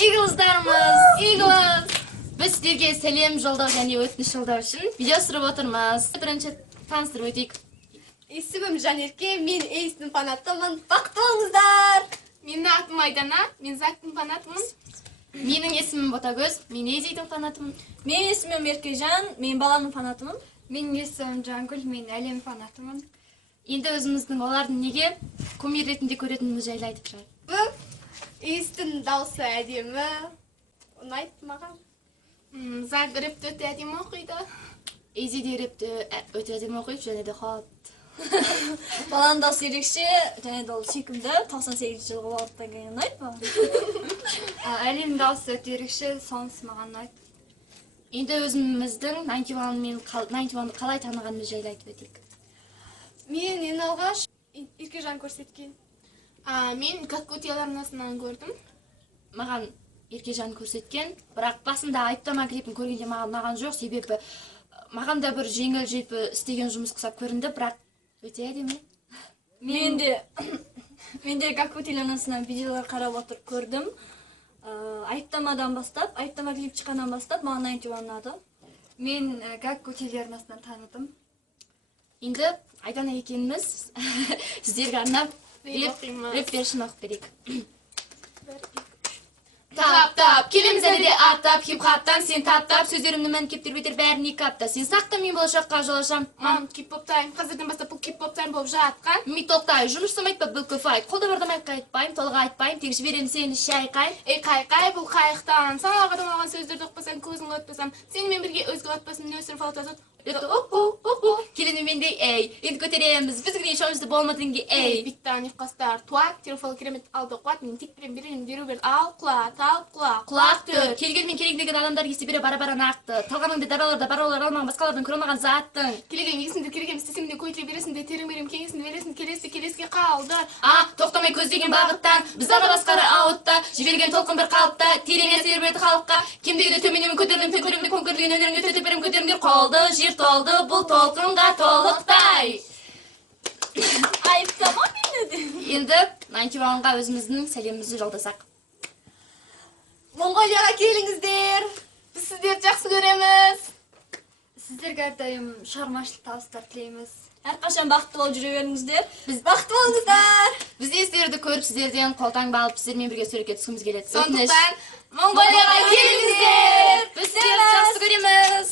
Eagles'дармыз. Eagles. Biz sizlarga salom yo'llash және o'tinish yo'llash uchun video surib o'tirmiz. Birinchi tanishtirib o'taylik. İsmim Janirke, men Eys'nin fanatımın. Baqtlı olыңыздар. Менің атым Айдана, мен Зактың фанатымын. Менің есімім Ботагөз, мен Езидің фанатымын. Менің есімім Еркежан, мен баланың фанатымын. Менің есімім Жангүл, мен әлем фанатымын. Енді өзіміздің олардың неге кумир ретінде көретініміз жайлы айтып шығайық. Bu Eys'nin dаусы әдемі. Ұнайды маған. Зак рэпті өте әдемі оқиды. Ези де рэпті өте әдемі оқиды, және де хат. Баланың дауысы ерекше, және де ол сүйкімді, 98 жылғы уақыттан кейін ұнайды маған. Әлем дауысы өте ерекше, сонысы маған ұнайды. Енді өзіміздің 91-ды қалай танығанымыз жайлы айтып өтейік. Мен ең алғаш Еркежан көрсеткен. Мен Какутия арнасынан көрдім. Маған Еркежан көрсеткен, бірақ басында айыптама клипін көргенде маған жоқ, себебі маған да бір жеңіл желпі істеген жұмыс құсап көрінді, бірақ өте әдемі. Мен де Каку телеарнасынан видеолар қарап отырып көрдім. Айыптамадан бастап, айыптама клип шыққаннан бастап, маған 91 ұнады. Мен Каку телеарнасынан таныдым. Енді Айдана екеніміз сіздерге арнап рэп вершін оқып берейік. Тап-тап, келеміз әлі де аттап, хип-хаптан сен таптап, сөздерімді мән кептір бетер бәрін екі апта. Сен сақта, мен болашаққа жол ашам. Кип-поп тайм, қазірден бастап бұл кип-поп тайм болып жатқан. Ми тоқтай, жұмысым айтпа, бұл көфайт. Қолда бардам айтпайым, толыға айтпайым, тек жіберем сені шайқай. Ей қай-қай, бұл қайықтан. Санаға дамалған сөздерді оқпасам, көзіңді отпасам, сенімен бірге өзге отпасын, не өсіріп фалтазот. Келені мендей, ей, енді көтереміз, біз күнен шоңызды болмадыңге, ей. Биттан ефқастар, туақ, телефон керемет алды қуат, мен тек берем беру берді, ал құла, Құлақ түр, келген мен керегдеген адамдар есі бере бара-бара нақты. Талғаныңды дараларда баралар алмаған басқалардан көрілмаған заттың. Келеген есімді керегем істесемде көйтіле бересіңде, терің берем кеңесіңді бересің, келеске қалдар. Тоқтамай көздеген бағыттан, біз ара басқары ауытта, жіберген толқын бір қалыпта, терең әсер берді халыққа. Кемдегіде төменемен көтерілім, төңкөрімді көңкірлеген өнеріңе төтіп берем, көтерімдер қолды, жер толды, бұл толқынға толықтай. Айыптама мені де. Енді 91-ға өзіміздің сәлемімізді жолдасақ. Монғолияға келіңіздер. Біз сіздерді жақсы көреміз. Сіздерге әрдайым шығармашылық табыстар тілейміз. Әрқашан бақытты болып жүре беріңіздер. Біз бақытты болыңыздар. Біз де сіздерді көріп, сіздерден қолтаңба алып, сіздермен бірге суретке түскіміз келеді. Сондықтан Монғолияға келіңіздер. Біз сіздерді жақсы көреміз.